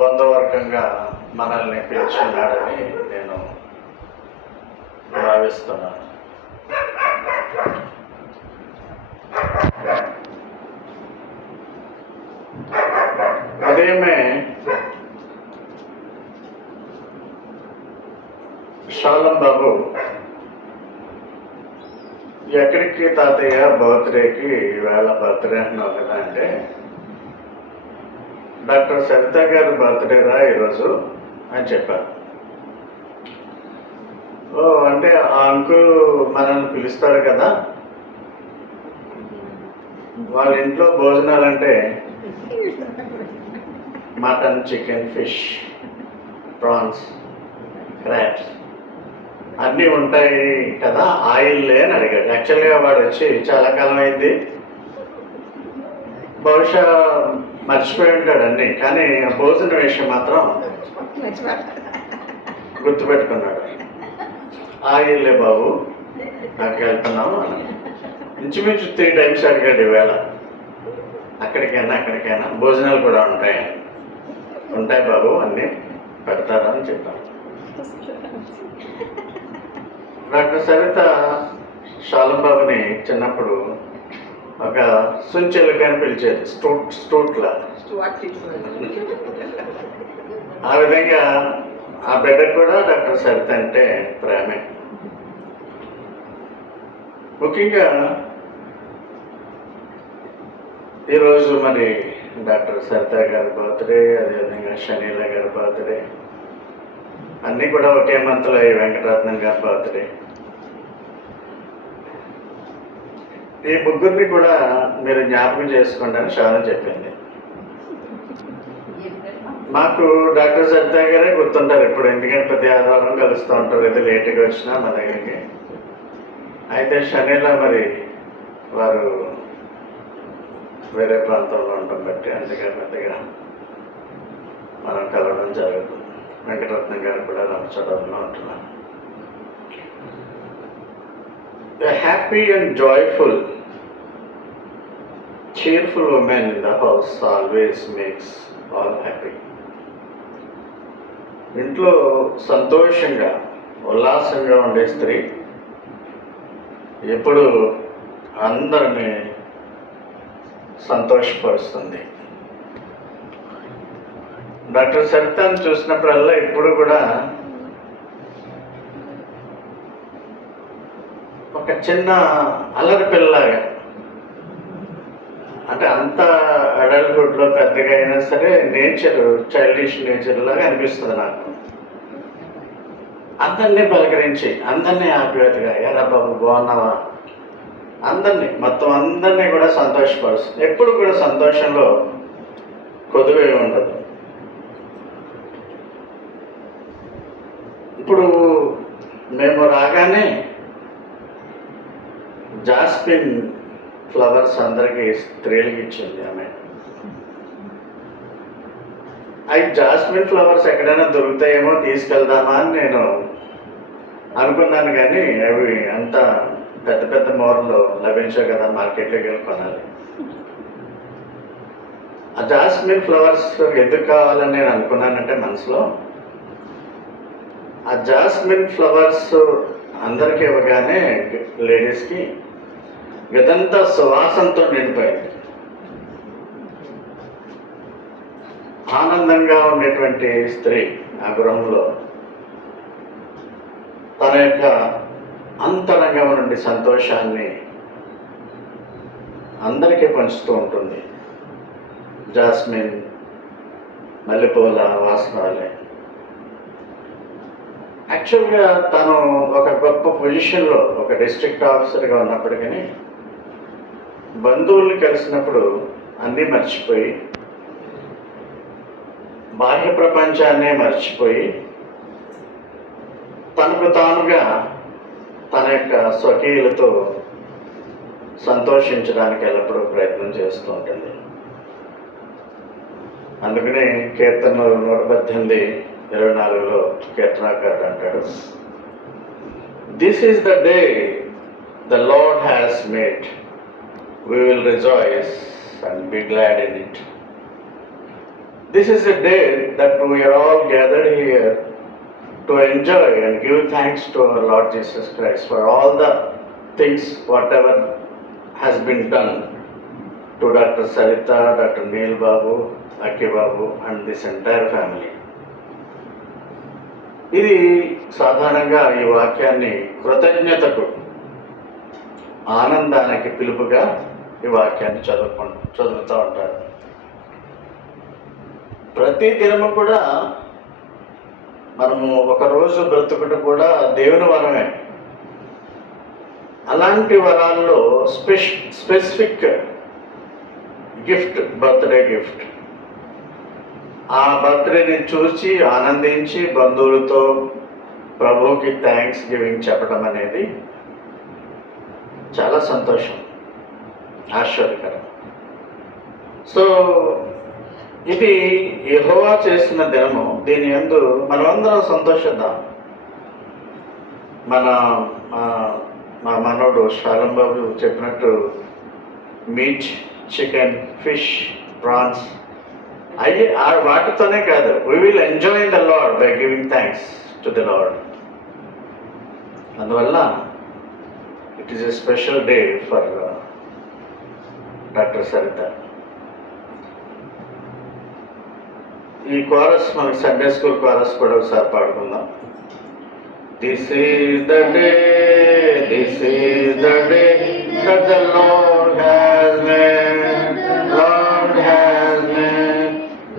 బంధువర్గంగా మనల్ని పిలుచున్నాడని నేను భావిస్తున్నాను. ఉదయమే షాలం బాబు ఎక్కడికి తాతయ్య బర్త్డేకి ఈవేళ బర్త్డే అన్నావు కదా అంటే, డాక్టర్ సరిత గారి బర్త్డేరా ఈరోజు అని చెప్పారు. ఓ అంటే ఆ అంకుల్ మనల్ని పిలుస్తారు కదా, వాళ్ళ ఇంట్లో భోజనాలంటే mutton, chicken, fish, prawns, crabs అన్నీ ఉంటాయి కదా, ఆయిల్ అని అడిగాడు. యాక్చువల్గా వాడు వచ్చి చాలా కాలం అయింది, బహుశా మర్చిపోయి ఉంటాడు అన్నీ, కానీ ఆ భోజన విషయం మాత్రం గుర్తుపెట్టుకున్నాడు. ఆయిల్లే బాబు నాకు వెళ్తున్నాము అని ఇంచుమించు 3 times అడిగాడు. ఈవేళ అక్కడికైనా భోజనాలు కూడా ఉంటాయని. ఉంటాయి బాబు, అన్నీ పెడతారని చెప్పాను. డాక్టర్ సరిత షాలం బాబుని చిన్నప్పుడు ఒక సుంచెలుగా అని పిలిచేది, స్టూట్లా. ఆ విధంగా ఆ బిడ్డకు కూడా డాక్టర్ సరిత అంటే ప్రేమే. ముఖ్యంగా ఈరోజు మరి డాక్టర్ సరిత గారి బర్త్డే, అదేవిధంగా షనీల గారి బర్త్డే, అన్నీ కూడా ఒకే మంత్లో ఈ వెంకటరత్నం గారి బర్త్డే. ఈ ముగ్గురిని కూడా మీరు జ్ఞాపకం చేసుకోండి అని షారం చెప్పింది. మాకు డాక్టర్ సరిత గారే గుర్తుంటారు ఇప్పుడు, ఎందుకంటే ప్రతి ఆదివారం కలుస్తూ ఉంటారు, ఏదో లేట్గా వచ్చినా మా దగ్గరికి. అయితే షనీల మరి వారు వేరే ప్రాంతంలో ఉండడం బట్టి అందుకే పెద్దగా మనం కలవడం జరుగుతుంది. వెంకటరత్నం గారు కూడా రంపచోడవరంలో ఉంటున్నాను. A happy and joyful, cheerful woman in the house always makes all happy. ఇంట్లో సంతోషంగా ఉల్లాసంగా ఉండే స్త్రీ ఎప్పుడు అందరినీ సంతోషపరుస్తుంది. డాక్టర్ సరితను చూసినప్పుడల్లా ఇప్పుడు కూడా ఒక చిన్న అల్లరి పిల్లలాగా, అంటే అంత అడల్ట్హుడ్లో పెద్దగా అయినా సరే చైల్డిష్ నేచర్ లాగా అనిపిస్తుంది నాకు. అందరినీ పలకరించి, అందరినీ ఆప్యాయతగా, ఎరా బాబు బాగున్నావా, మొత్తం అందరినీ కూడా సంతోషపరుస్తుంది. ఎప్పుడు కూడా సంతోషంలో కొదువే ఉండదు. ఇప్పుడు మేము రాగానే జాస్మిన్ ఫ్లవర్స్ అందరికీ స్త్రీలకి ఇచ్చింది ఆమె. అవి జాస్మిన్ ఫ్లవర్స్ ఎక్కడైనా దొరుకుతాయేమో తీసుకెళ్దామా అని నేను అనుకున్నాను, కానీ అవి అంత పెద్ద పెద్ద మోర్లు లభించావు కదా, మార్కెట్లోకి వెళ్ళి కొనాలి. ఆ జాస్మిన్ ఫ్లవర్స్ ఎందుకు కావాలని నేను అనుకున్నానంటే మనసులో, ఆ జాస్మిన్ ఫ్లవర్స్ అందరికీ ఇవ్వగానే లేడీస్కి ఇదంతా సువాసనతో నిండిపోయింది. ఆనందంగా ఉండేటువంటి స్త్రీ ఆ గృహంలో తన యొక్క అంతరంగం నుండి సంతోషాన్ని అందరికీ పంచుతూ ఉంటుంది. జాస్మిన్ మల్లెపూల వాసనలే. యాక్చువల్గా తను ఒక గొప్ప పొజిషన్లో ఒక డిస్ట్రిక్ట్ ఆఫీసర్గా ఉన్నప్పటికీ బంధువుల్ని కలిసినప్పుడు అన్నీ మర్చిపోయి, బాహ్య ప్రపంచాన్నే మర్చిపోయి, తనకు తానుగా తన యొక్క స్వకీయులతో సంతోషించడానికి ఎల్లప్పుడూ ప్రయత్నం చేస్తూ ఉంటుంది. అందుకనే కీర్తనలు 118:24 కీర్తనాకారుడు అంటాడు, this is the day the Lord has made, we will rejoice and be glad in it. This is a day that we are all gathered here to enjoy and give thanks to our Lord Jesus Christ for all the things, whatever has been done to Dr. Sarita, Dr. Neil Babu, Aki Babu and this entire family. ఇది సాధారణంగా ఈ వాక్యాన్ని కృతజ్ఞతకు, ఆనందానికి పిలుపుగా ఈ వాక్యాన్ని చదువుతూ ఉంటారు. ప్రతి దినము కూడా మనము ఒకరోజు బ్రతుకుట కూడా దేవుని వరమే. అలాంటి వరాల్లో స్పెసిఫిక్ గిఫ్ట్, బర్త్డే గిఫ్ట్. ఆ బర్త్డేని చూసి ఆనందించి బంధువులతో ప్రభువుకి థ్యాంక్స్ గివింగ్ చెప్పడం అనేది చాలా సంతోషం, ఆశ్చర్యకరం. సో ఇది యెహోవా చేసిన దినము. దీని యందు మనమందరం సంతోషిద్దాం. మా మనోడు శాలం బాబు చెప్పినట్టు మీట్, చికెన్, ఫిష్, ప్రాన్స్ అయ్యి వాటితోనే కాదు, we will enjoy the Lord by giving thanks to the Lord. అందువల్ల it is a special day for doctor Saritha. ఈ కోరస్ మనకి సండే స్కూల్ కోరస్ కూడా ఒకసారి పాడుకుందాం. This is the day, this is the day that the Lord has made, Lord has made.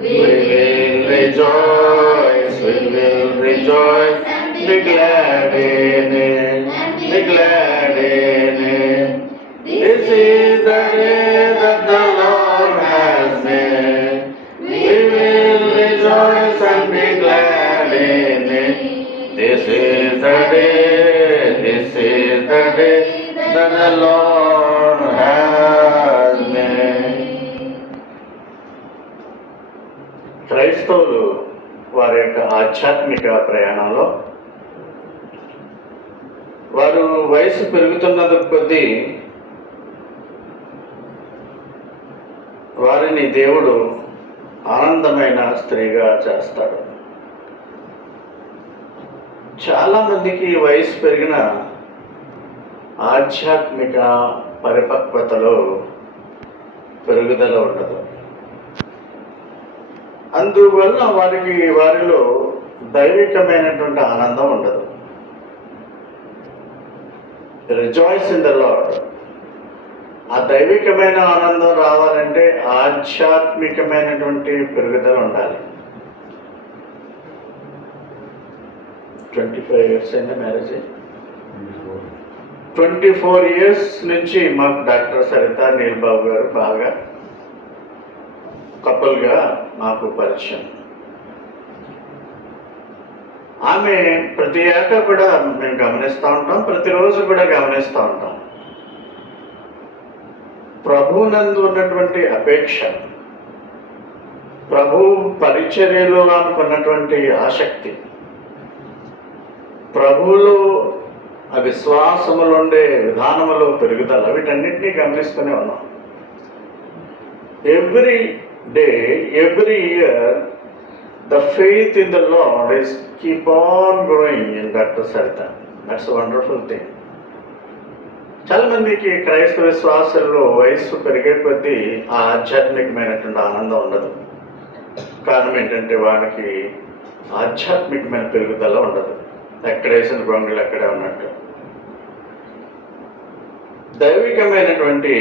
We will rejoice, we will rejoice, be glad in it, be glad in it. This is the day that the Lord has made. We will rejoice and be glad in it. This is the day, this is the day that the Lord has made. క్రైస్తవులు వారి యొక్క ఆధ్యాత్మిక ప్రయాణంలో వారు వయసు పెరుగుతున్నందు కొద్దీ వారిని దేవుడు ఆనందమైన స్త్రీగా చేస్తాడు. చాలామందికి వయసు పెరిగిన ఆధ్యాత్మిక పరిపక్వతలో పెరుగుదల ఉండదు. అందువల్ల వారిలో దైవికమైనటువంటి ఆనందం ఉండదు. Rejoice in the lord. ఆ దైవికమైన ఆనందం రావాలంటే ఆధ్యాత్మికమైనటువంటి పెరుగుదల ఉండాలి. 25 years అయింది మ్యారేజ్. 24 years నుంచి మాకు డాక్టర్ సరిత, నీల్ బాబు గారు బాగా కపుల్గా మాకు పరిచయం. ఆమె ప్రతి ఏటా కూడా మేము గమనిస్తూ ఉంటాం, ప్రతిరోజు కూడా గమనిస్తూ ఉంటాం. ప్రభువునందు ఉన్నటువంటి అపేక్ష, ప్రభు పరిచర్యలో ఆమెకున్నటువంటి ఆసక్తి, ప్రభువులో ఆ విశ్వాసములు ఉండే విధానములో పెరుగుదల, వీటన్నిటినీ గమనిస్తూనే ఉన్నాం. Every day, every year, the faith in the Lord is keep on growing in Dr. Sarita. That's a wonderful thing. చాలా మందికి క్రైస్తవ విశ్వాసంలో వయస్సు పెరిగే కొద్దీ ఆ ఆధ్యాత్మికమైనటువంటి ఆనందం ఉండదు. కారణం ఏంటంటే వాడికి ఆధ్యాత్మికమైన పెరుగుదల ఉండదు. ఎక్కడేసిన గొంగళి ఎక్కడే ఉన్నట్టు. దైవికమైనటువంటి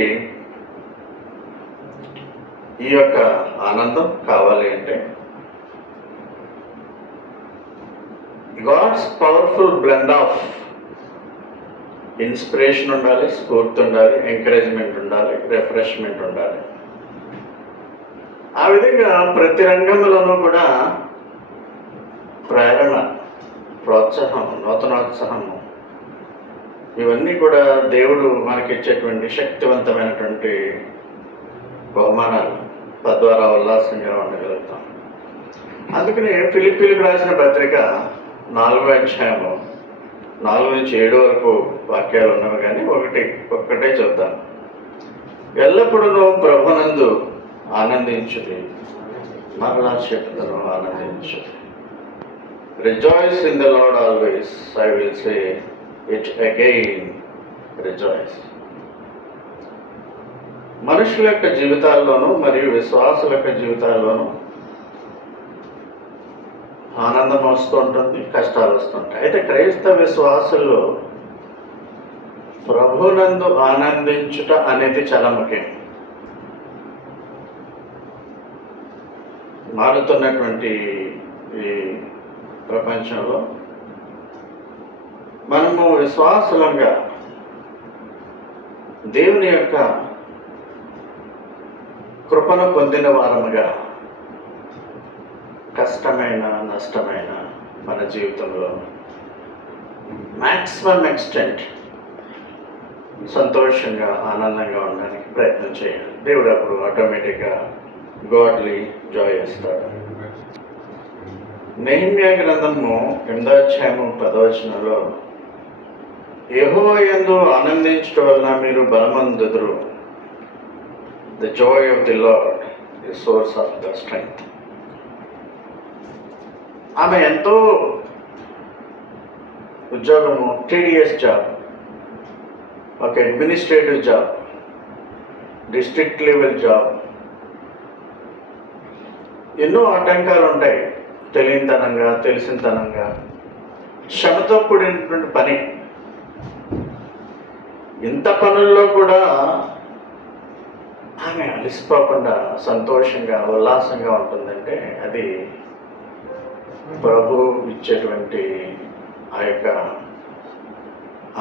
ఈ యొక్క ఆనందం కావాలి అంటే god's powerful blend of inspiration ఉండాలి, స్ఫూర్తి ఉండాలి, ఎంకరేజ్మెంట్ ఉండాలి, రిఫ్రెష్మెంట్ ఉండాలి. ఆ విధంగా ప్రతి రంగంలోనూ కూడా ప్రేరణ, ప్రోత్సాహం, నూతనోత్సాహము, ఇవన్నీ కూడా దేవుడు మనకిచ్చేటువంటి శక్తివంతమైనటువంటి బహుమానాలు. తద్వారా ఉల్లాసంగా ఉండగలుగుతాం. అందుకని ఫిలిప్పీలకు రాసిన పత్రిక 4వ అధ్యాయము 4 నుంచి 7 వరకు వాక్యాలు ఉన్నవి, కానీ ఒక్కటే చూద్దాం. ఎల్లప్పుడూ ప్రభునందు ఆనందించుడి. మరలా చెప్తాను, ఆనందించుడి. Rejoice in the Lord always. I will say it again, rejoice. మనుషుల యొక్క జీవితాల్లోనూ మరియు విశ్వాసుల యొక్క జీవితాల్లోనూ ఆనందం వస్తూ ఉంటుంది, కష్టాలు వస్తుంటాయి. అయితే క్రైస్తవ విశ్వాసుల్లో ప్రభునందు ఆనందించుట అనేది చాలా ముఖ్యం. మారుతున్నటువంటి ఈ ప్రపంచంలో మనము విశ్వాసులంగా దేవుని యొక్క కృపను పొందిన వారముగా కష్టమైన నష్టమైన మన జీవితంలో మ్యాక్సిమం ఎక్స్టెంట్ సంతోషంగా ఆనందంగా ఉండడానికి ప్రయత్నం చేయాలి. దేవుడు అప్పుడు ఆటోమేటిక్గా గాడ్లీ జాయ్ ఇస్తాడు. నెహెమ్యా గ్రంథము 8వ అధ్యాయము 10వ వచనంలో యెహోవా యందు ఆనందించడం వలన మీరు బలమందుదురు. The joy of the Lord the source of the strength. ఆమె ఎంతో ఉద్యోగము, టీడీఎస్ జాబ్, ఒక administrative job, district level job, ఎన్నో ఆటంకాలు ఉంటాయి. తెలియనితనంగా, తెలిసినతనంగా, శ్రమతో కూడినటువంటి పని. ఇంత పనుల్లో కూడా ఆమె అలసిపోకుండా సంతోషంగా ఉల్లాసంగా ఉంటుందంటే అది ప్రభు ఇచ్చేటువంటి ఆ యొక్క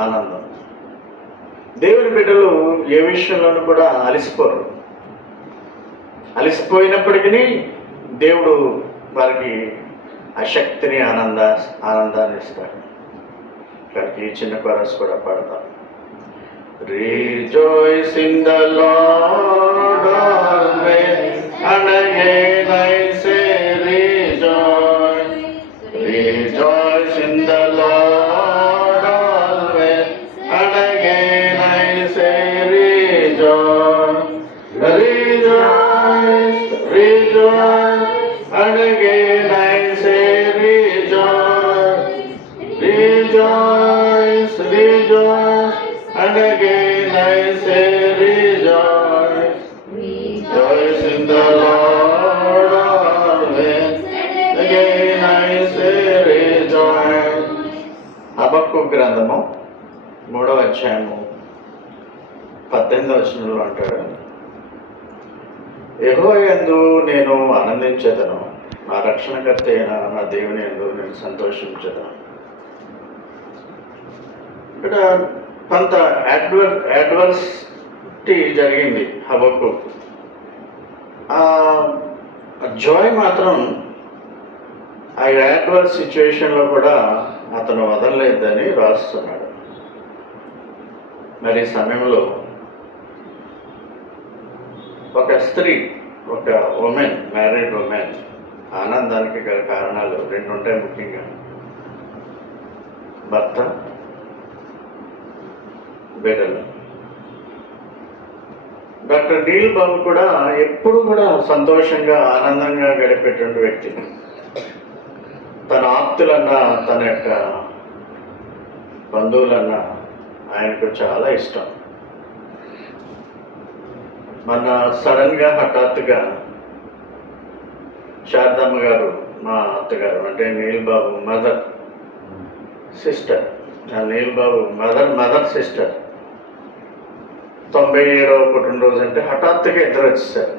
ఆనందం. దేవుని బిడ్డలు ఏ విషయంలోనూ కూడా అలసిపోరు. అలసిపోయినప్పటికీ దేవుడు వారికి ఆ శక్తిని, ఆనందాన్ని ఇస్తాడు. ఇక్కడికి చిన్న కొరస్ కూడా పాడతాం. Rejoice in the Lord always, and again I say rejoice. Rejoice in the Lord always, and again I say rejoice. Rejoice, rejoice, and again I say rejoice. Rejoice, rejoice, and again I say rejoice. Rejoice in the Lord always, again I say rejoice. Habakkuk గ్రంథము 3వ అధ్యాయము 18వ వచనంలో అంటాడు, యెహోవా యందు నేను ఆనందించేదను, నా రక్షణకర్త అయిన నా దేవుని యందు నేను సంతోషించేదను. ఇక్కడ కొంత అడ్వర్సిటీ జరిగింది హబక్కూ. ఆ జాయ్ మాత్రం ఆ అడ్వర్స్ సిచ్యువేషన్లో కూడా అతను వదలలేదని రాస్తున్నాడు. మరి ఈ సమయంలో ఒక స్త్రీ, ఒక ఉమెన్, మ్యారీడ్ ఉమెన్ ఆనందానికి గల కారణాలు 2 ఉంటాయి ముఖ్యంగా. భర్త, బిడ్డలు. డాక్టర్ నీల్ బాబు కూడా ఎప్పుడు కూడా సంతోషంగా, ఆనందంగా గడిపేటువంటి వ్యక్తి. తన ఆప్తులన్నా, తన యొక్క బంధువులన్నా ఆయనకు చాలా ఇష్టం. మన సడన్గా హఠాత్తుగా శారదమ్మ గారు, మా అత్తగారు, అంటే నీల్ బాబు మదర్ సిస్టర్, నీల్ బాబు మదర్ సిస్టర్ 97వ పుట్టినరోజు అంటే హఠాత్తుగా ఇద్దరు వచ్చేసారు.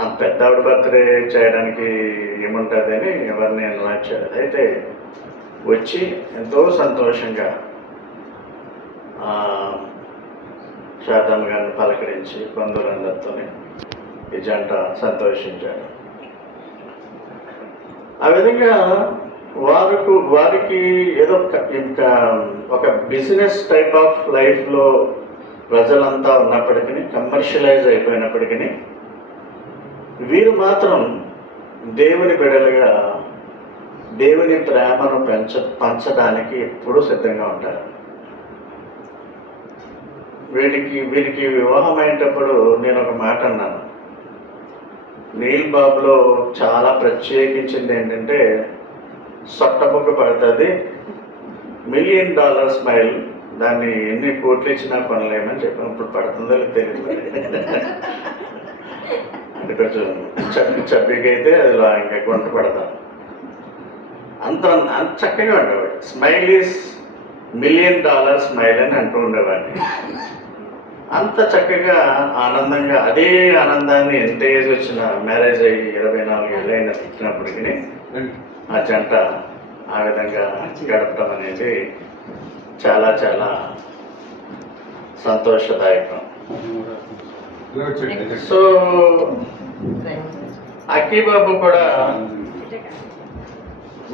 ఆ పెద్ద ఆవిడ బర్త్డే చేయడానికి ఏముంటుంది అని ఎవరిని ఇన్వైట్ చేయలేదు. అయితే వచ్చి ఎంతో సంతోషంగా శారదమ్మ గారిని పలకరించి బంధువులందరితో ఈ జంట సంతోషించారు. ఆ విధంగా వారికి ఏదో ఇంకా ఒక బిజినెస్ టైప్ ఆఫ్ లైఫ్లో ప్రజలంతా ఉన్నప్పటికీ, కమర్షియలైజ్ అయిపోయినప్పటికీ, వీరు మాత్రం దేవుని బిడ్డలుగా దేవుని ప్రేమను పంచడానికి ఎప్పుడూ సిద్ధంగా ఉంటారు. వీరికి వివాహం అయ్యేటప్పుడు నేను ఒక మాట అన్నాను. నీల్ బాబులో చాలా ప్రత్యేకించింది ఏంటంటే సొట్టబుక్క పడుతుంది, $1 మిలియన్ స్మైల్, దాన్ని ఎన్ని కోట్లు ఇచ్చినా కొనలేమని చెప్పాను. ఇప్పుడు పడుతుందో తెలియదు. అంటే కొంచెం చబ్బిగా అయితే అది ఇంకా కొంట పడతాను. అంత చక్కగా ఉండేవాడు. స్మైల్ ఈజ్ $1 మిలియన్ స్మైల్ అని అంటూ ఉండేవాడిని. అంత చక్కగా ఆనందంగా అదే ఆనందాన్ని ఎంత ఏజ్ వచ్చినా, మ్యారేజ్ అయ్యి 24 ఏళ్ళు అయినా ఇచ్చినప్పటికీ ఆ జంట ఆ విధంగా గడపడం అనేది చాలా చాలా సంతోషదాయకం. సో అక్కీబాబు కూడా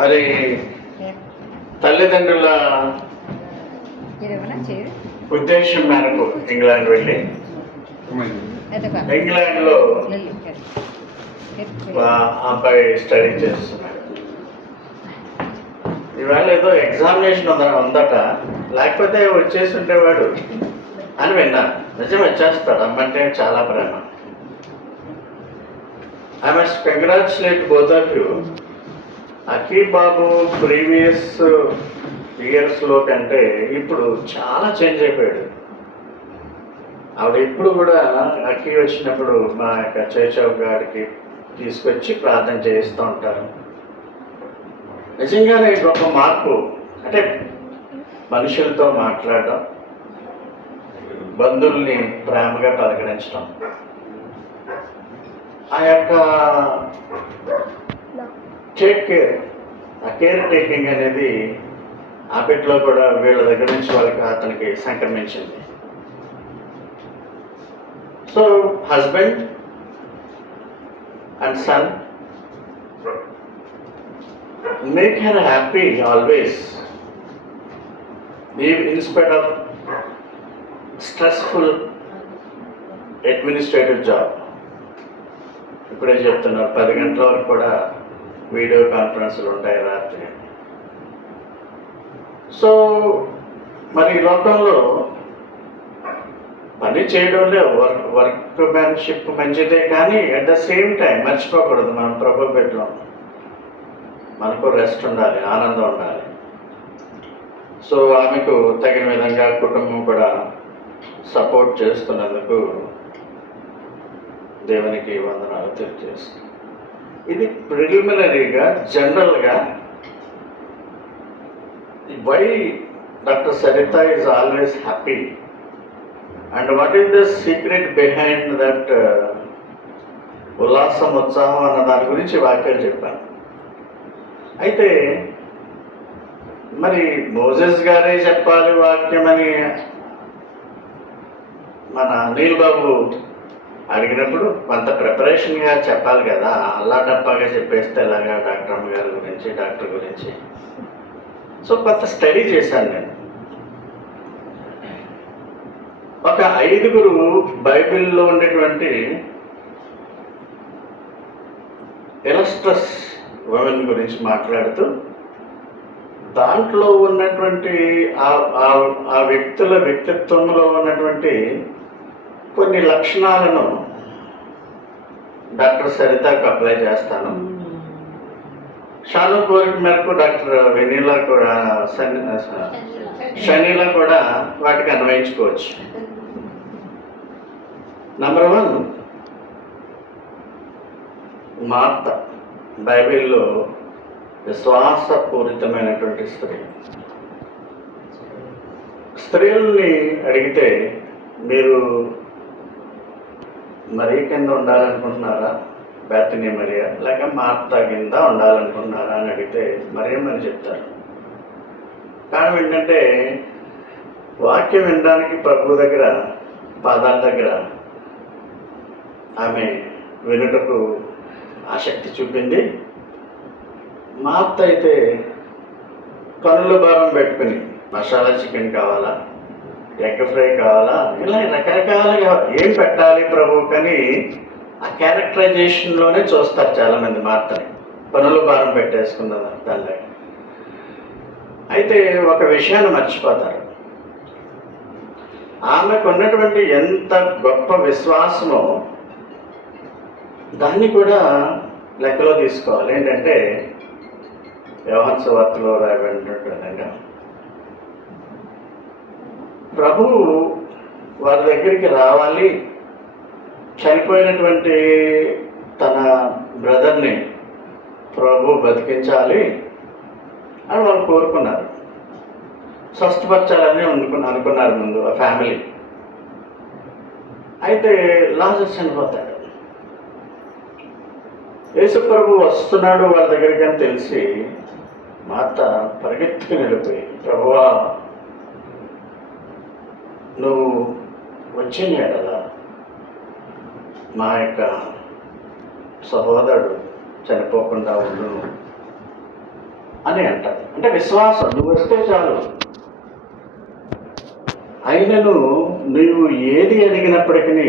మరి తల్లిదండ్రుల ఉద్దేశం మేరకు ఇంగ్లాండ్ వెళ్ళి ఇంగ్లాండ్లో అబ్బాయి స్టడీ చేస్తున్నాడు. ఇవాళ ఏదో ఎగ్జామినేషన్ ఉందట, లేకపోతే వచ్చేసి ఉండేవాడు అని విన్నాను. నిజం వచ్చేస్తాడు, అమ్మంటే చాలా ప్రేమ. I must congratulate both of you. Akkibabu previous ఇయర్స్లో కంటే ఇప్పుడు చాలా చేంజ్ అయిపోయాడు. ఆవిడ ఇప్పుడు కూడా అక్కీ వచ్చినప్పుడు మా యొక్క చేచౌ గారికి తీసుకొచ్చి ప్రార్థన చేస్తూ ఉంటారు. నిజంగానే గొప్ప మార్పు. అంటే మనుషులతో మాట్లాడడం, బంధువుల్ని ప్రేమగా పలకరించడం, ఆ యొక్క కేర్ టేకింగ్ అనేది ఆ బిడ్డలో కూడా వీళ్ళ దగ్గర నుంచి అతనికి సంక్రమించింది. So husband and son make her happy always, in spite of stressful administrative job. ఇప్పుడే చెప్తున్నారు 10 గంటల వరకు కూడా వీడియో కాన్ఫరెన్స్లు ఉంటాయి రాత్రి. సో మరి ఈ లోకంలో పని చేయడంలో వర్క్ మ్యాన్షిప్ మంచిదే, కానీ అట్ ద సేమ్ టైం మర్చిపోకూడదు మనం ప్రభు బిడ్డలో మనకు రెస్ట్ ఉండాలి, ఆనందం ఉండాలి. సో ఆమెకు తగిన విధంగా కుటుంబం కూడా సపోర్ట్ చేస్తున్నందుకు దేవునికి వందనాలు తెలియజేస్తాను. ఇది ప్రిలిమినరీగా జనరల్గా why doctor Saritha is always happy and what is the secret behind that ఉల్లాసం, ఉత్సాహం అన్న దాని గురించి వాక్యాలు చెప్పాను. అయితే మరి మోజెస్ గారే చెప్పాలి వాక్యం అని మన అనిల్ బాబు అడిగినప్పుడు కొంత ప్రిపరేషన్గా చెప్పాలి కదా. అల్లా డబ్బాగా చెప్పేస్తే ఎలాగా డాక్టర్ అమ్మ గారి గురించి, డాక్టర్ గురించి. సో కొంత స్టడీ చేశాను నేను. ఒక 5 బైబిల్లో ఉండేటువంటి ఇలస్ట్రస్ ఉమెన్ గురించి మాట్లాడుతూ దాంట్లో ఉన్నటువంటి ఆ వ్యక్తుల వ్యక్తిత్వంలో ఉన్నటువంటి కొన్ని లక్షణాలను డాక్టర్ సరితకు అప్లై చేస్తాను. షాను కోరిక మేరకు డాక్టర్ వెనీలా కూడా షనీలా కూడా వాటికి అన్వయించుకోవచ్చు. నంబర్ 1, మార్త బైబిల్లో విశ్వాసపూరితమైనటువంటి స్త్రీ. స్త్రీలని అడిగితే మీరు మరీ కింద ఉండాలనుకుంటున్నారా, బెతనీ మరియా, లేక మార్త కింద ఉండాలనుకుంటున్నారా అని అడిగితే మరియమ్మని చెప్తారు. కారణం ఏంటంటే వాక్యం వినడానికి ప్రభు దగ్గర పాదాల దగ్గర ఆమె వినుటకు ఆసక్తి చూపింది. మార్త అయితే పనుల భారం పెట్టుకుని మసాలా చికెన్ కావాలా, ఎగ్ ఫ్రై కావాలా, ఇలా రకరకాలుగా ఏం పెట్టాలి ప్రభు కానీ ఆ క్యారెక్టరైజేషన్లోనే చూస్తారు చాలామంది మార్తని. పనుల భారం పెట్టేసుకున్నది దాని. అయితే ఒక విషయాన్ని మర్చిపోతారు. ఆమెకు ఉన్నటువంటి ఎంత గొప్ప విశ్వాసమో దాన్ని కూడా లెక్కలో తీసుకోవాలి. ఏంటంటే యోహాను సువార్తలో రాయబడినటువంటి విధంగా ప్రభువు వారి దగ్గరికి రావాలి, చనిపోయినటువంటి తన బ్రదర్ని ప్రభు బతికించాలి అని వాళ్ళు కోరుకున్నారు. స్వస్థపరచాలని అనుకున్నారు ముందు ఆ ఫ్యామిలీ. అయితే లాజర్స్ చనిపోతాడు. యేసు ప్రభు వస్తున్నాడు వాళ్ళ దగ్గరికి అని తెలిసి మార్త పరిగెత్తుకుని వెళ్ళిపోయి, ప్రభువా నువ్వు వచ్చిన ఎడల మా యొక్క సహోదరుడు చనిపోకుండా ఉండును అని అంటారు. అంటే విశ్వాసం, నువ్వు వస్తే చాలు, అయినను నువ్వు ఏది అడిగినప్పటికీ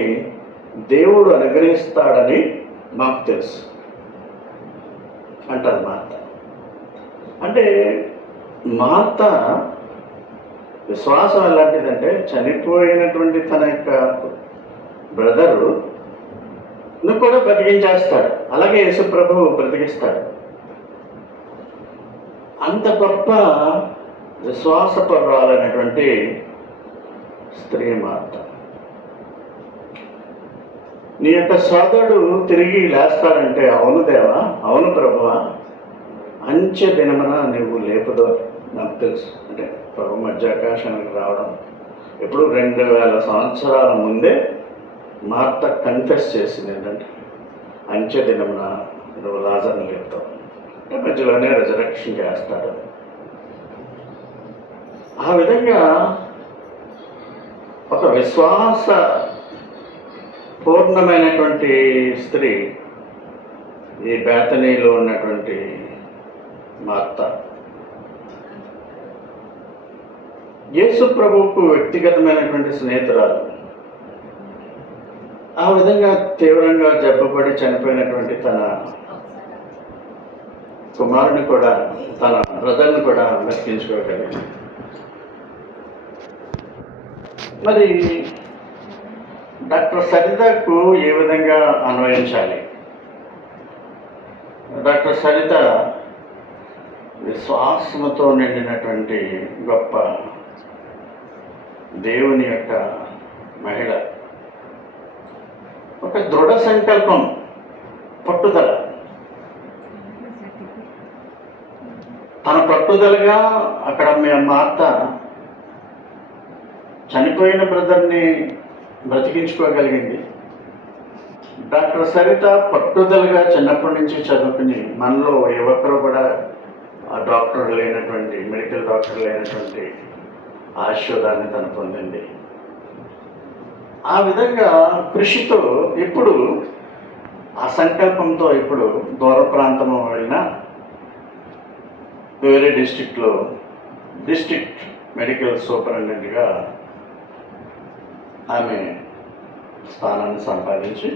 దేవుడు అనుగ్రహిస్తాడని మాకు తెలుసు అంటారు మార్త. అంటే మార్త విశ్వాసం ఎలాంటిదంటే చనిపోయినటువంటి తన యొక్క బ్రదరు నువ్వు కూడా బ్రతికించేస్తాడు, అలాగే యేసు ప్రభువు బ్రతికిస్తాడు. అంత గొప్ప విశ్వాసపరురాలైనటువంటి స్త్రీ మార్త. నీ యొక్క సోదరుడు తిరిగి లేస్తాడంటే, అవును దేవా, అవును ప్రభువా, అంచె దినమున నువ్వు లేపుదో నాకు తెలుసు. అంటే ప్రభు మధ్యాకాశానికి రావడం ఎప్పుడు 2000 సంవత్సరాల ముందే మార్త కన్ఫెస్ చేసింది ఏంటంటే, అంచె దినమున నువ్వు లాజర్ని లేపుతావు, అంటే మధ్యలోనే రిజరెక్షన్ చేస్తాడు. ఆ విధంగా ఒక విశ్వాస పూర్ణమైనటువంటి స్త్రీ ఈ బేతనీలో ఉన్నటువంటి మార్త యేసు ప్రభువుకు వ్యక్తిగతమైనటువంటి స్నేహితురాలు. ఆ విధంగా తీవ్రంగా జబ్బుపడి చనిపోయినటువంటి తన కుమారుని కూడా, తన బ్రదర్ని కూడా బతికించుకోగలిగింది. మరి డాక్టర్ సరితకు ఏ విధంగా అన్వయించాలి? డాక్టర్ సరిత విశ్వాసముతో నిండినటువంటి గొప్ప దేవుని యొక్క మహిళ. ఒక దృఢ సంకల్పం, పట్టుదల. తన పట్టుదలగా అక్కడ మార్త చనిపోయిన బ్రదర్ని బ్రతికించుకోగలిగింది. డాక్టర్ సరిత పట్టుదలగా చిన్నప్పటి నుంచి చదువుకుని, మనలో ఏ ఒక్కరు కూడా ఆ డాక్టర్ లేనటువంటి, మెడికల్ డాక్టర్ లేనటువంటి ఆశీర్వాదాన్ని తను పొందింది. ఆ విధంగా కృషితో ఇప్పుడు ఆ సంకల్పంతో ఇప్పుడు దూర ప్రాంతం వెళ్ళినా వేరే డిస్ట్రిక్ట్లో డిస్ట్రిక్ట్ మెడికల్ సూపరింటెండెంట్గా ఆమె స్థానాన్ని సంపాదించి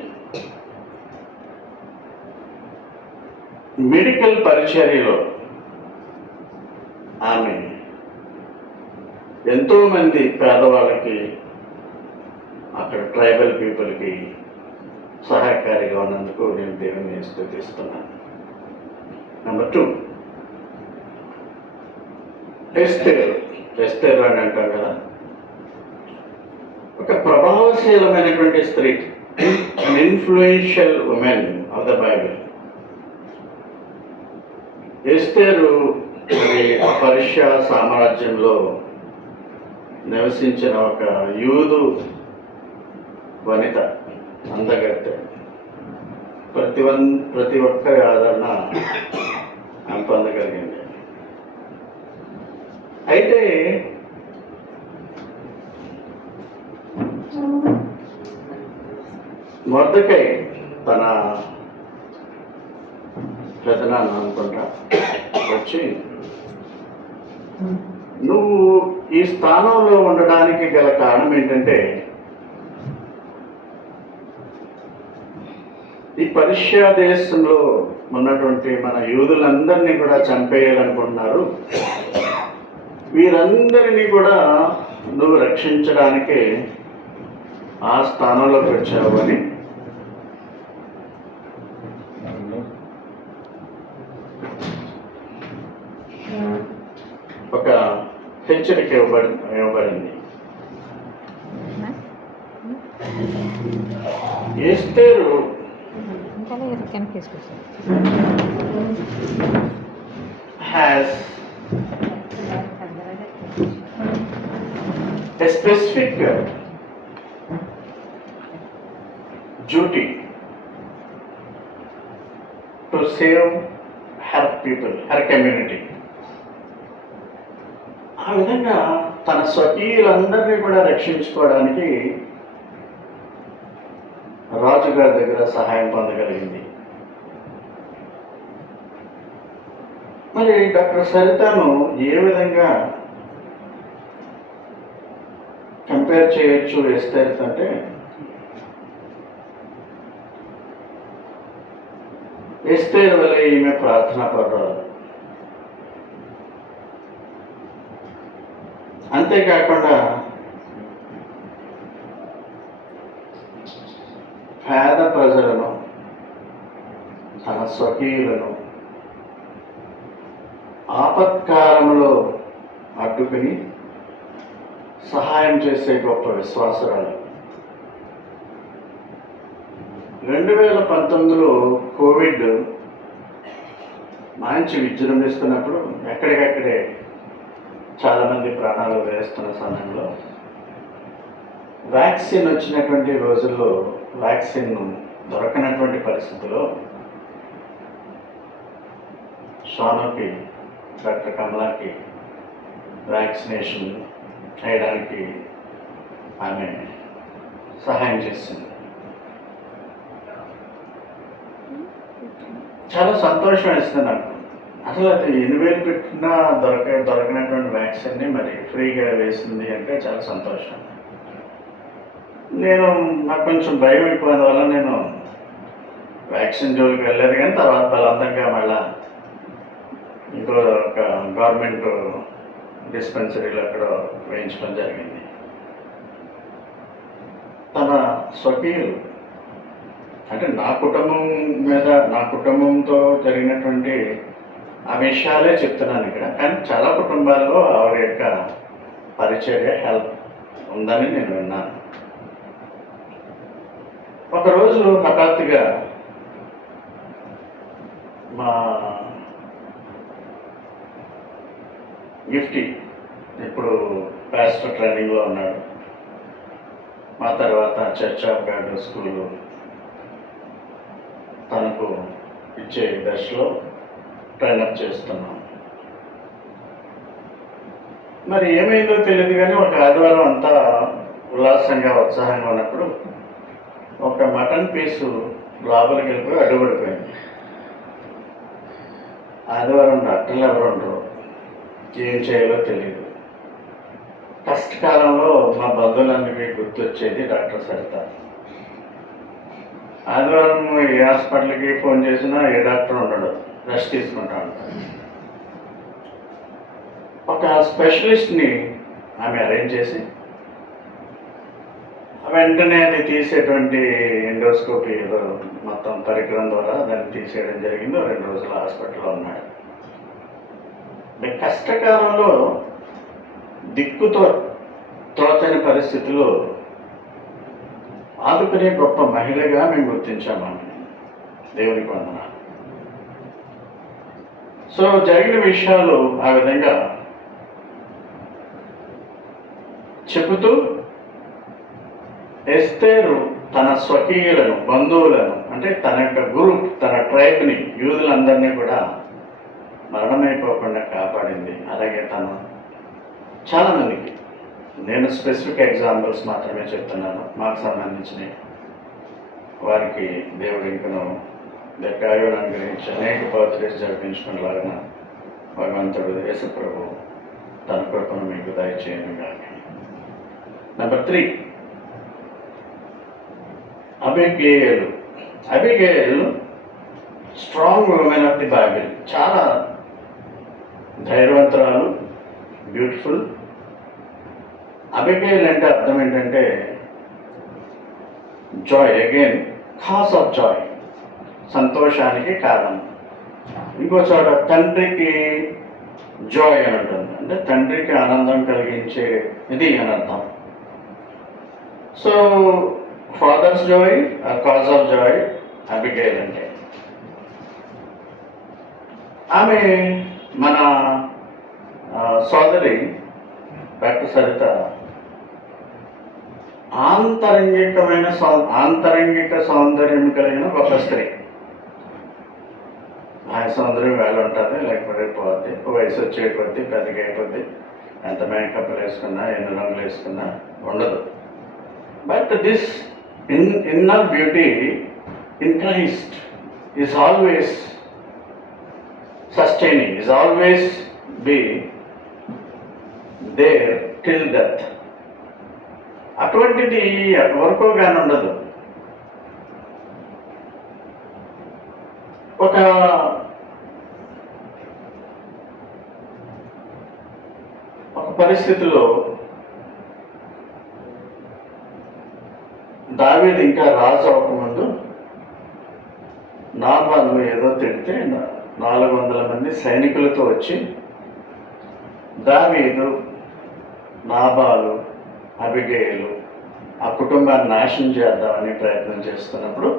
మెడికల్ పరిచర్యలో ఆమె ఎంతోమంది పేదవాళ్ళకి, అక్కడ ట్రైబల్ పీపుల్కి సహాయకారిగా ఉన్నందుకు నేను దేవుని స్తుతిస్తున్నాను. నెంబర్ 2, ఎస్తేర్ అని అంటాం కదా, ఒక ప్రభావశీలమైనటువంటి స్త్రీ, an influential woman of the Bible. Esther Persia సామ్రాజ్యంలో నివసించిన ఒక యూదు వనిత, అందగత్తె. ప్రతి ఒక్కరి ఆదరణ ఆమె పొందగలిగింది. అయితే మొర్దెకై తన పెదనాన్న అనుకుంటా వచ్చి, నువ్వు ఈ స్థానంలో ఉండడానికి గల కారణం ఏంటంటే, ఈ పర్షియా దేశంలో ఉన్నటువంటి మన యూదులందరినీ కూడా చంపేయాలనుకుంటున్నారు. వీరందరినీ కూడా నువ్వు రక్షించడానికి ఆ స్థానంలోకి వచ్చావు అని ఒక హెచ్చరిక ఇవ్వబడింది. ఎస్తేరు has a specific duty to save her people, her community. ఆ విధంగా తన స్వకీయులందరినీ కూడా రక్షించుకోవడానికి రాజుగారి దగ్గర సహాయం పొందగలిగింది. మరి డాక్టర్ సరితను ఏ విధంగా కంపేర్ చేయొచ్చు ఎస్తేర్ అంటే, ఎస్తేర్ వల్ల ఈమె ప్రార్థనా పరురాలు. అంతేకాకుండా పేద ప్రజలను, తన స్వకీయులను ఆపత్కాలంలో అడ్డుకుని సహాయం చేసే గొప్ప విశ్వాసురాలు. 2019లో కోవిడ్ మంచి విజృంభిస్తున్నప్పుడు ఎక్కడికక్కడే చాలామంది ప్రాణాలు వేస్తున్న సమయంలో వ్యాక్సిన్ వచ్చినటువంటి రోజుల్లో వ్యాక్సిన్ దొరకనటువంటి పరిస్థితిలో షానుకి, డాక్టర్ కమలాకి వ్యాక్సినేషన్ చేయడానికి ఆమె సహాయం చేసింది. చాలా సంతోషం వేస్తుంది నాకు. అసలు అది 8,000 పెట్టినా దొరకనటువంటి వ్యాక్సిన్ని మరి ఫ్రీగా వేసింది అంటే చాలా సంతోషం. నాకు కొంచెం భయం ఎక్కువ వల్ల నేను వ్యాక్సిన్ జోలికి వెళ్ళలేదు, కానీ తర్వాత బలవంతంగా మళ్ళా ఇంకో ఒక గవర్నమెంట్ డిస్పెన్సరీలో అక్కడ వేయించడం జరిగింది. తన స్వకీయులు అంటే నా కుటుంబంతో జరిగినటువంటి ఆ విషయాలే చెప్తున్నాను ఇక్కడ. కానీ చాలా కుటుంబాల్లో ఆవిడ యొక్క పరిచర్య హెల్ప్ ఉందని నేను విన్నాను. ఒకరోజు హఠాత్తుగా మా గిఫ్టీ ఇప్పుడు పాస్టర్ ట్రైనింగ్లో ఉన్నాడు. మా తర్వాత చర్చ్ ఆఫ్ గాడ్ స్కూల్ తనకు ఇచ్చే దశలో ట్రైనప్ చేస్తున్నాం. మరి ఏమైందో తెలియదు, కానీ ఒక ఆదివారం అంతా ఉల్లాసంగా ఉత్సాహంగా ఉన్నప్పుడు ఒక మటన్ పీసు లోపలికి వెళ్ళిపోయి అడ్డుపడిపోయింది. ఆదివారం డాక్టర్లు ఎవరు ఉండరు, ఏం చేయాలో తెలియదు. కష్టకాలంలో మా బంధువులందరికీ గుర్తొచ్చేది డాక్టర్ సరిత. ఆదివారం ఏ హాస్పిటల్కి ఫోన్ చేసినా ఏ డాక్టర్ ఉండడు, రెస్ట్ తీసుకుంటా ఉంటాడు. ఒక స్పెషలిస్ట్ని ఆమె అరేంజ్ చేసి వెంటనే అది తీసేటువంటి ఎండోస్కోపీ మొత్తం పరికరం ద్వారా దాన్ని తీసేయడం జరిగింది. 2 రోజులు హాస్పిటల్లో ఉన్నాడు. కష్టకాలంలో దిక్కుతో తోచని పరిస్థితుల్లో ఆదుకునే గొప్ప మహిళగా మేము గుర్తించామని దేవునికి వందనాలు. సో జరిగిన విషయాలు ఆ విధంగా చెబుతూ ఎస్తేరు తన స్వకీయులను, బంధువులను, అంటే తన యొక్క గ్రూప్, తన ట్రైబ్ని, యూదులందరినీ కూడా మరణమైపోకుండా కాపాడింది. అలాగే తను చాలామందికి, నేను స్పెసిఫిక్ ఎగ్జాంపుల్స్ మాత్రమే చెప్తున్నాను, మాకు సంబంధించినవి. వారికి దేవుడు ఇంకను దీర్ఘాయువును అనుగ్రహించి అనేక బర్త్డేస్ జరిపించుకునేలాగా భగవంతుడు యేసుప్రభు తన కృపను మీకు దయచేయను గాక. Number 3, Abigail strong woman of the Bible. చాలా ధైర్యవంతురాలు, బ్యూటిఫుల్. అబిగైల్ అంటే అర్థం ఏంటంటే joy, again cause of joy, సంతోషానికి కారణం. ఇంకో చోట తండ్రికి జాయ్ అని ఉంటుంది, అంటే తండ్రికి ఆనందం కలిగించే ఇది అని అర్థం. So father's joy, cause of joy Abigail అంటే. ఆమె మన సోదరి డాక్టర్ సరిత ఆంతరంగిక సౌందర్యం కలిగిన గొప్ప స్త్రీ. ఆ సౌందర్యం వేళ ఉంటుంది, లేకపోతే పోద్ది, వయసు వచ్చే కొద్దీ పెద్దగా అయిపోద్ది, ఎంత మేకప్లు వేసుకున్నా ఎన్ని రంగులు వేసుకున్నా ఉండదు. But this inner beauty in Christ is always sustaining, is always be there till death. అటువంటిది ఎవరికో కానీ ఉండదు. ఒక పరిస్థితిలో దావీదు ఇంకా రాజు అవ్వకముందు నాబాలు ఏదో తిడితే 400 మంది సైనికులతో వచ్చి దావీదు, నాబాలు, అబిగైలు ఆ కుటుంబాన్ని నాశనం చేద్దామని ప్రయత్నం చేస్తున్నప్పుడు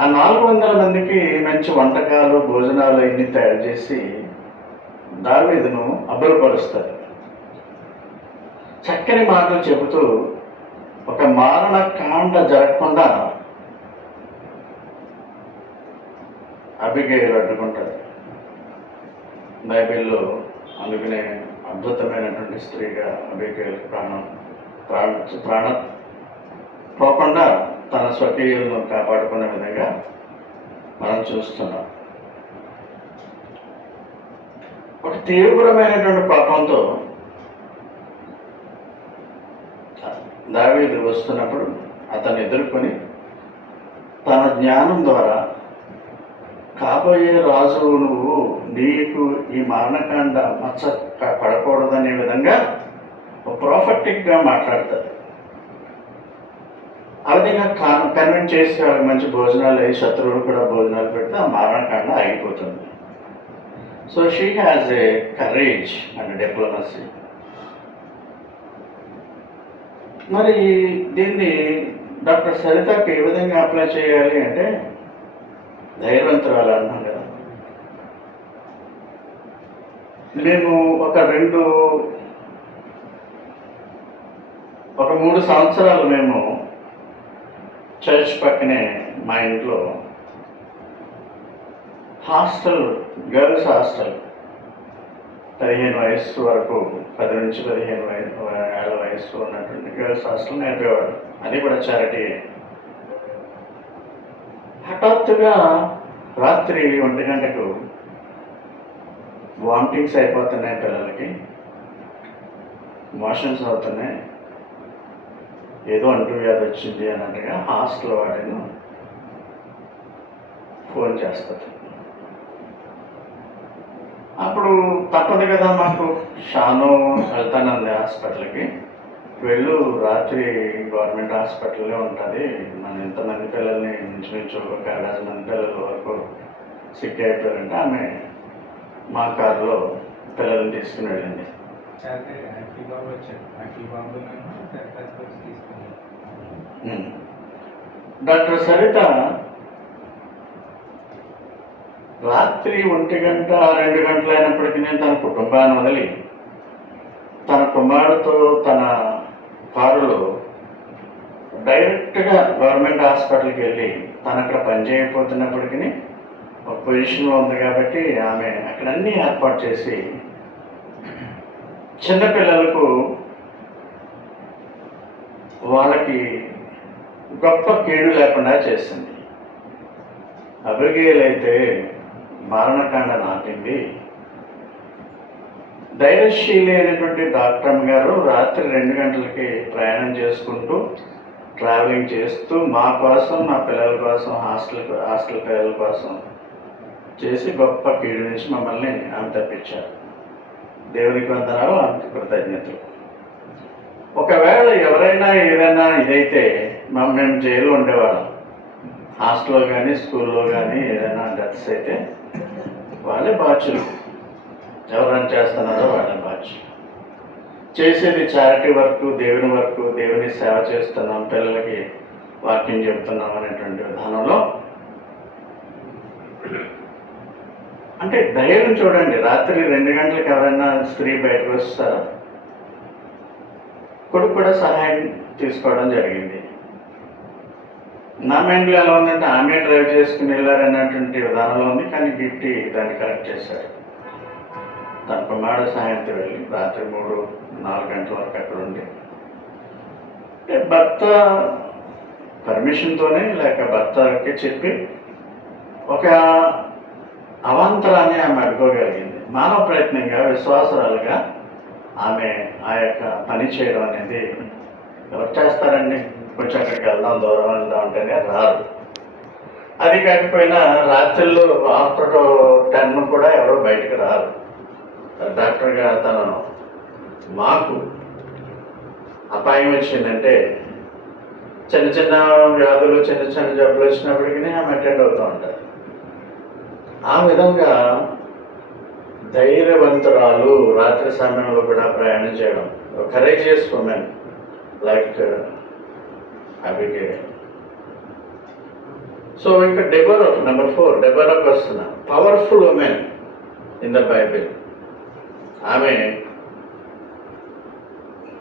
ఆ 400 మందికి మంచి వంటకాలు, భోజనాలు అన్నీ తయారు చేసి దావీదును అబ్బురపరుస్తారు. చక్కని మాటలు చెబుతూ ఒక మారణ కాండ జరగకుండా అబిగైలు అడ్డుకుంటారు. బైబిల్లో అందుకనే అద్భుతమైనటువంటి స్త్రీగా అబిగైలు ప్రాణ పోకుండా తన స్వకీయులను కాపాడుకునే విధంగా మనం చూస్తున్నాం. ఒక తీవ్రమైనటువంటి పాపంతో దావీదు వస్తున్నప్పుడు అతన్ని ఎదుర్కొని తన జ్ఞానం ద్వారా కాబోయే రాజు నువ్వు, నీకు ఈ మరణకాండ మచ్చ పడకూడదనే విధంగా ప్రాఫెటిక్గా మాట్లాడతారు. ఆ విధంగా కన్విన్స్ చేసి వాళ్ళకి మంచి భోజనాలు అయ్యి శత్రువులు కూడా భోజనాలు పెడితే ఆ మరణకాండ ఆగిపోతుంది. So she has a courage and diplomacy. మరి దీన్ని డాక్టర్ సరితకి ఏ విధంగా అప్లై చేయాలి అంటే ధైర్యవంతురాలు అన్నాం కదా. మేము ఒక 3 సంవత్సరాలు మేము చర్చ్ పక్కనే మా ఇంట్లో హాస్టల్, గర్ల్స్ హాస్టల్ 15 వయస్సు వరకు, 10 నుంచి 15 ఏళ్ళ వయస్సు ఉన్నటువంటి గర్ల్స్ హాస్టల్ నేర్పేవాడు. అది కూడా చారిటీ. హఠాత్తుగా రాత్రి 1 గంటకు వామిటింగ్స్ అయిపోతున్నాయి, పిల్లలకి మోషన్స్ అవుతున్నాయి, ఏదో అంటువ్యాధి వచ్చింది అన్నట్టుగా హాస్టల్ వాడిని ఫోన్ చేస్తారు. అప్పుడు తప్పదు కదా, మాకు షాను వెళ్తానంది హాస్పిటల్కి. వెళ్ళు, రాత్రి గవర్నమెంట్ హాస్పిటల్లో ఉంటుంది, మన ఇంతమంది పిల్లల్ని ఇంచుమించు ఒక 50 మంది పిల్లల వరకు సిక్ అయిపోయారంటే ఆమె మా కారులో పిల్లల్ని తీసుకుని వెళ్ళింది. డాక్టర్ సరిత రాత్రి 1 గంట 2 గంటలు అయినప్పటికీ తన కుటుంబాన్ని వదిలి తన కుమారుడితో తన కారులో డైరెక్ట్గా గవర్నమెంట్ హాస్పిటల్కి వెళ్ళి తను అక్కడ పనిచేయకపోతున్నప్పటికీ ఒక పొజిషన్లో ఉంది కాబట్టి ఆమె అక్కడ అన్నీ ఏర్పాటు చేసి చిన్నపిల్లలకు వాళ్ళకి గొప్ప కీడు లేకుండా చేసింది. అబిగైల్ అయితే మరణకాండ నాటింది. ధైర్యశీలి అయినటువంటి డాక్టర్ గారు రాత్రి 2 గంటలకి ప్రయాణం చేసుకుంటూ ట్రావెలింగ్ చేస్తూ మా కోసం, మా పిల్లల కోసం, హాస్టల్ పిల్లల కోసం చేసి గొప్ప కీడు నుంచి మమ్మల్ని ఆమె తప్పించారు. దేవునికి వందనాలు, అంత కృతజ్ఞతలు. ఒకవేళ ఎవరైనా ఏదైనా ఇదైతే మేము జైల్లో ఉండేవాళ్ళం, హాస్టల్లో కానీ స్కూల్లో కానీ ఏదైనా డెత్స్ అయితే వాళ్ళే బాధ్యులు. ఎవరైనా చేస్తున్నారో వాళ్ళే బాధ్యులు. చేసేది చారిటీ వర్క్, దేవుని వర్క్, దేవుని సేవ చేస్తున్నాం, పిల్లలకి వాక్యం చెప్తున్నాం అనేటువంటి విధానంలో అంటే ధైర్యం చూడండి. రాత్రి 2 గంటలకు ఎవరైనా స్త్రీ బయటకు వస్తారా? కొడుకు కూడా సహాయం తీసుకోవడం జరిగింది. నా మైండ్లో ఎలా ఉందంటే ఆమె డ్రైవ్ చేసుకుని వెళ్ళారన్నటువంటి విధానంలో ఉంది, కానీ గిఫ్ట్ దాన్ని కరెక్ట్ చేశారు. తన కుమారుడు సహాయంతో వెళ్ళి రాత్రి 3-4 గంటల వరకు అక్కడ ఉండి, అంటే భర్త పర్మిషన్తోనే లేక భర్తకి చెప్పి ఒక అవాంతరాన్ని ఆమె అడ్డుకోగలిగింది. మానవ ప్రయత్నంగా, విశ్వాసరాలుగా ఆమె ఆ యొక్క పని చేయడం అనేది ఎవరు చేస్తారండి? కొంచెం అక్కడికి వెళ్దాం, దూరం వెళ్దాం అంటేనే రాదు. అది కాకపోయినా రాత్రిలో ఆఫ్టర్ 10 కూడా ఎవరు బయటకు రారు. డాక్టర్గా తను మాకు అపాయం వచ్చిందంటే చిన్న చిన్న వ్యాధులు, చిన్న చిన్న జబ్బులు వచ్చినప్పటికీ ఆమె అటెండ్ అవుతూ ఉంటారు. ఆ విధంగా ధైర్యవంతురాలు రాత్రి సమయంలో కూడా ప్రయాణం చేయడం, courageous women like Abigail. So ఇంకా డెబోరా, నెంబర్ 4 డెబోరాకి వస్తున్నా. Powerful women in the Bible. ఆమె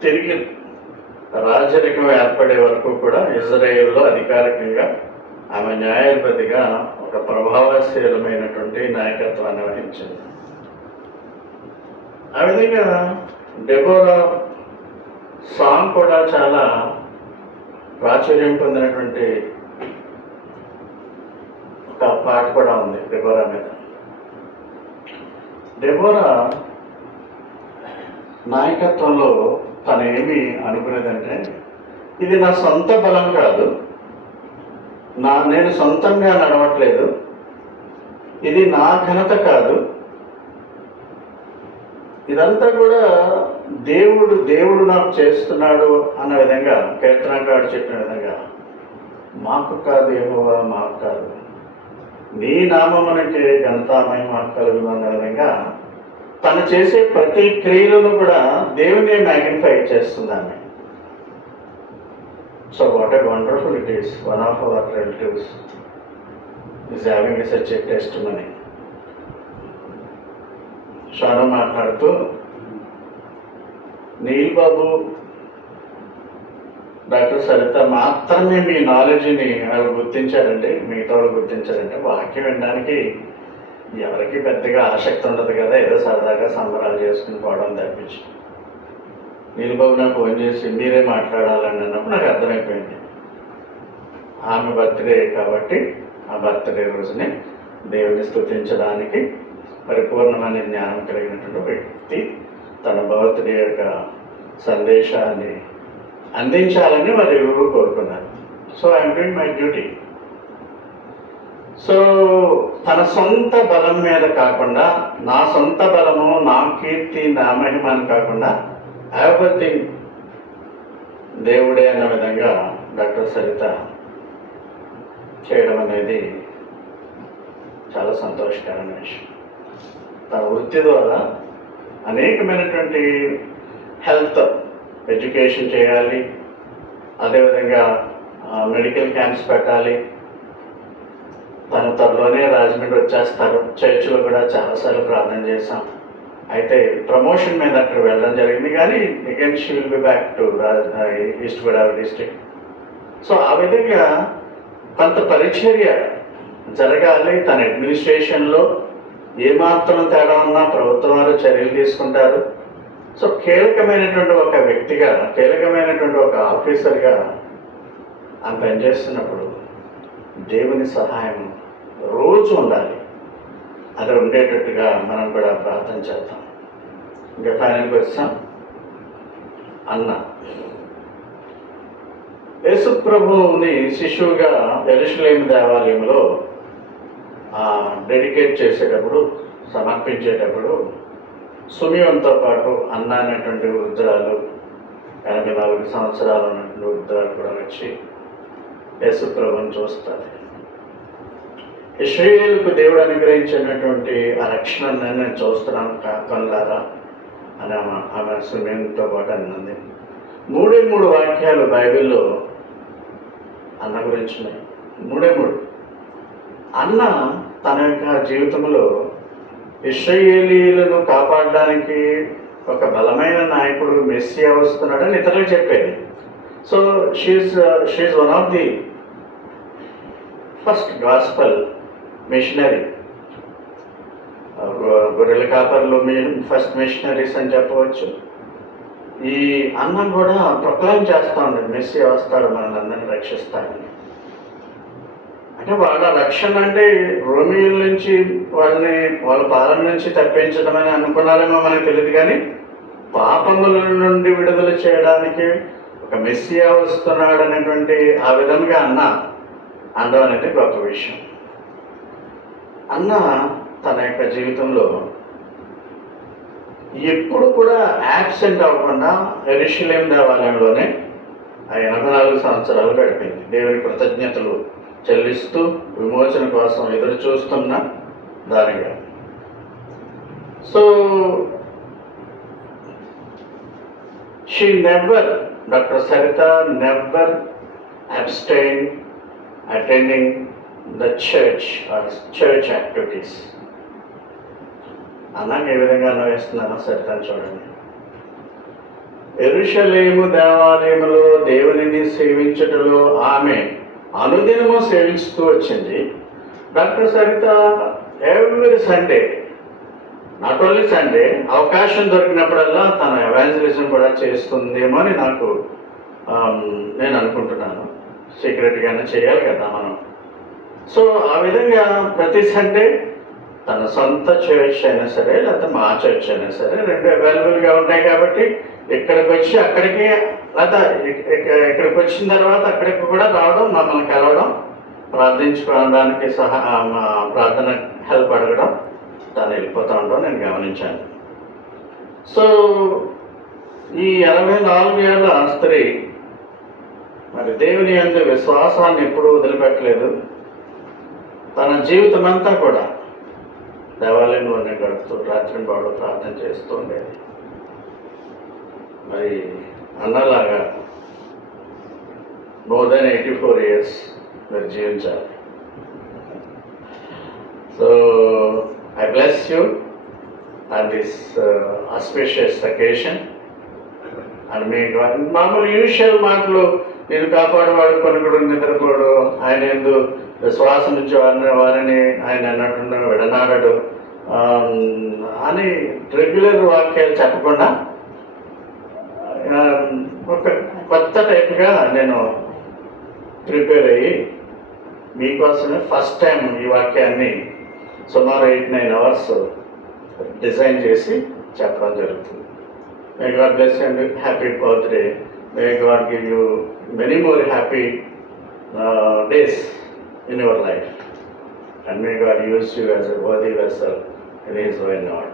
తిరిగి రాజరికం ఏర్పడే వరకు కూడా ఇజ్రాయేల్లో అధికారికంగా ఆమె న్యాయాధిపతిగా ఒక ప్రభావశీలమైనటువంటి నాయకత్వాన్ని వహించింది. ఆ విధంగా డెబోరా సాంగ్ కూడా చాలా ప్రాచుర్యం పొందినటువంటి ఒక పాట కూడా ఉంది డెబోరా మీద. డెబోరా నాయకత్వంలో తను ఏమి అనుకునేదంటే, ఇది నా సొంత బలం కాదు, నేను సొంతంగా నడవట్లేదు, ఇది నా ఘనత కాదు, ఇదంతా కూడా దేవుడు నాకు చేస్తున్నాడు అన్న విధంగా, కీర్తనకారుడు చెప్పిన విధంగా, మాకు కాదు యెహోవా, మాకు కాదు, నీ నామమునకే ఘనతామహిమ కలుగును అన్న విధంగా తను చేసే ప్రతి క్రియలను కూడా దేవుని మ్యాగ్నిఫై చేస్తుందాన్ని. So what a wonderful it is. One of our relatives is having such a testimony. Shanu మాట్లాడుతూ, నీల్ బాబు, డాక్టర్ సరిత మాత్రమే మీ నాలెడ్జ్ని వాళ్ళు గుర్తించారండి, మిగతా వాళ్ళు గుర్తించారంటే వాక్యం వినడానికి ఎవరికి పెద్దగా ఆసక్తి ఉండదు కదా, ఏదో సరదాగా సంబరాలు చేసుకుని పోవడం తప్పించి. నీల్ బాబు నాకు ఫోన్ చేసి మీరే మాట్లాడాలని అన్నప్పుడు నాకు అర్థమైపోయింది, ఆమె బర్త్డే కాబట్టి ఆ బర్త్డే రోజుని దేవుని స్తుతించడానికి పరిపూర్ణమైన జ్ఞానం కలిగినటువంటి వ్యక్తి తన బర్త్డే యొక్క సందేశాన్ని అందించాలని వారు ఎవరు కోరుకున్నారు. So I'm doing my duty. So తన సొంత బలం మీద కాకుండా, నా సొంత బలము, నా కీర్తి, నా మహిమ అని కాకుండా ఎవ్రీథింగ్ దేవుడే అన్న విధంగా డాక్టర్ సరిత చేయడం అనేది చాలా సంతోషకరమైన విషయం. తన వృత్తి ద్వారా అనేకమైనటువంటి హెల్త్ ఎడ్యుకేషన్ చేయాలి, అదేవిధంగా మెడికల్ క్యాంప్స్ పెట్టాలి. తను త్వరలోనే రాజమండ్రి వచ్చేస్తారు. చర్చిలో కూడా చాలాసార్లు ప్రార్థన చేశాం. అయితే ప్రమోషన్ మీద అక్కడ వెళ్ళడం జరిగింది, కానీ again she will be back to east Godavari district. So ఆ విధంగా కొంత పరిచర్య జరగాలి. తన అడ్మినిస్ట్రేషన్లో ఏమాత్రం తేడా ఉన్నా ప్రభుత్వం వారు చర్యలు తీసుకుంటారు. సో కీలకమైనటువంటి ఒక వ్యక్తిగా, కీలకమైనటువంటి ఒక ఆఫీసర్గా ఆమె పనిచేస్తున్నప్పుడు దేవుని సహాయం రోజు ఉండాలి. అది ఉండేటట్టుగా మనం కూడా ప్రార్థన చేద్దాం. ఇంకా ఫైనల్కి వచ్చాం. అన్న యేసు ప్రభువుని శిశువుగా యెరూషలేము దేవాలయంలో డెడికేట్ చేసేటప్పుడు, సమర్పించేటప్పుడు సుమియంతో పాటు అన్న అనేటువంటి వృద్ధురాలు 84 సంవత్సరాలు ఉన్నటువంటి వృద్ధురాలు కూడా వచ్చి యేసు ప్రభువుని చూస్తారు. ఇశ్రాయేలుకు దేవుడు అనుగ్రహించినటువంటి ఆ రక్షణను నేను చూస్తున్నాను కనులారా అని ఆమె సుమియంతో పాటు అన్నది. 3 వాక్యాలు బైబిల్లో అన్న గురించి ఉన్నాయి. 3 అన్న తన యొక్క జీవితంలో ఇశ్రాయేలీయులను కాపాడడానికి ఒక బలమైన నాయకుడు మెస్సియా వస్తున్నాడని ఇతరులకు చెప్పేది. So she one of the first gospel missionary. గొర్రెల కాపర్లు ఫస్ట్ మిషనరీస్ అని చెప్పవచ్చు. ఈ అన్నం కూడా ప్రొక్లైమ్ చేస్తూ ఉండదు, మెస్సియా వస్తాడు మనల్ని అందరినీ రక్షిస్తాడని. అంటే వాళ్ళ రక్షణ అంటే రోమియోల నుంచి వాళ్ళ పాలన నుంచి తప్పించడం అని అనుకున్నారేమో మనకు తెలియదు, కానీ పాపముల నుండి విడుదల చేయడానికి ఒక మెస్సియా వస్తున్నాడు అనేటువంటి ఆ విధంగా అనడం అనేది గొప్ప విషయం. అన్న తన యొక్క జీవితంలో ఎప్పుడు కూడా యాబ్సెంట్ అవ్వకుండా యెరూషలేము దేవాలయంలోనే ఆ 84 సంవత్సరాలు గడిపింది. దేవుని కృతజ్ఞతలు చెల్లిస్తూ విమోచన కోసం ఎదురు చూస్తున్న దానిగా. So Dr. Sarita never abstained attending the church or church activities. అన్నాక ఏ విధంగా అన్వయిస్తున్నానో సరితాను చూడండి. యెరూషలేము దేవాలయములో దేవునిని సేవించుటలో ఆమె అనుదినము సేవించుతూ వచ్చింది. Doctor Saritha every Sunday, not only Sunday, అవకాశం దొరికినప్పుడల్లా తన ఎవాంజలిజం కూడా చేస్తుందేమో అని నేను అనుకుంటున్నాను. సీక్రెట్గానే చేయాలి కదా మనం. సో ఆ విధంగా ప్రతి సండే తన సొంత చర్చ్ అయినా సరే లేకపోతే మా చర్చ్ అయినా సరే 2 అవైలబుల్గా ఉంటాయి కాబట్టి ఇక్కడికి వచ్చి అక్కడికి లేదా ఇక్కడికి వచ్చిన తర్వాత అక్కడికి కూడా రావడం, మమ్మల్ని కలవడం, ప్రార్థించుకోవడానికి ప్రార్థన హెల్ప్ అడగడం, తను వెళ్ళిపోతూ ఉండడం నేను గమనించాను. సో ఈ 84 ఏళ్ళ స్త్రీ మరి దేవుని యందు విశ్వాసాన్ని ఎప్పుడూ వదిలిపెట్టలేదు. తన జీవితం అంతా కూడా దేవాలయంలోనే గడుపుతూ రాత్రింబాడు ప్రార్థన చేస్తూ ఉండేది. మరి అన్నలాగా మోర్ దెన్ 84 years మీరు జీవించాలి. So I bless you on this auspicious occasion. And మీకు మామూలు యూజువల్ మాటలు, నేను కాపాడేవాడు కొనుగోడు నిద్రపోడు, ఆయన ఎందు విశ్వాసం నుంచి వారిని ఆయన అన్నట్టు విడనాడడు అని రెగ్యులర్ వాక్యాలు చెప్పకుండా ఒక కొత్త టైప్గా నేను ప్రిపేర్ అయ్యి మీకోసమే ఫస్ట్ టైం ఈ వాక్యాన్ని సుమారు 8-9 hours డిజైన్ చేసి చెప్పడం జరుగుతుంది. May God bless and happy birthday. May God give you many more happy days in your life, and may God use you as a worthy vessel in His vineyard.